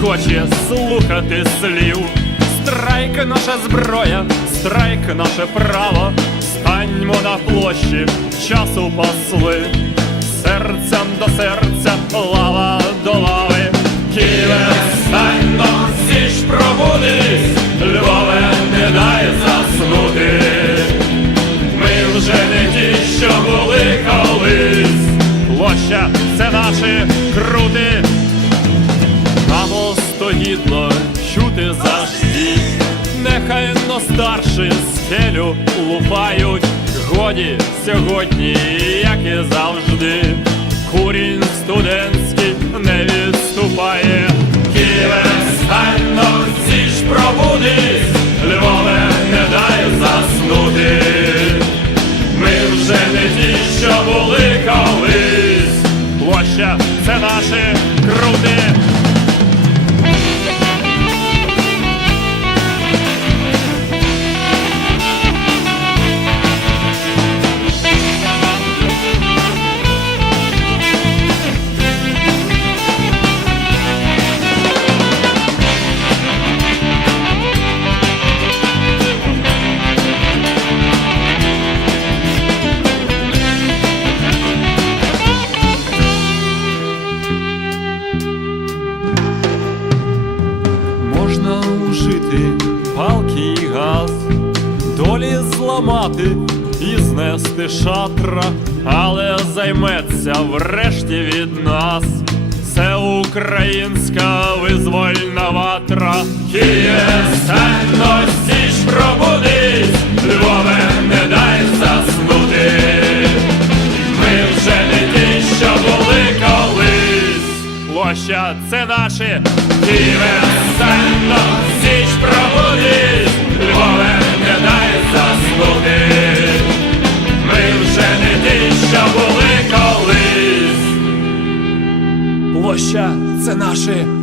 хоче слухати слів. Страйк наша зброя, страйк наше право. Станьмо на площі, часу пасли, серцем до серця, лава до лави. Києве, стань до січ пробудись, Львове, не дай заснути. Ми вже не ті, що були колись. Площа це наші крути. Нам чути завжди. Нехай но старші скелю лупають. Годі сьогодні, як і завжди. Курінь студентський не відступає. Києве, стань но січ пробудись, Львове, не дай заснути. Ми вже не ті, що були колись. Площа Можна ужити палки і газ, долі зламати і знести шатра, але займеться врешті від нас. Це українська визвольна ватра. Києве, площа це наші Діве січ пробудись, Львове не дай заснути. Ми вже не ті, що були колись. Площа це наші.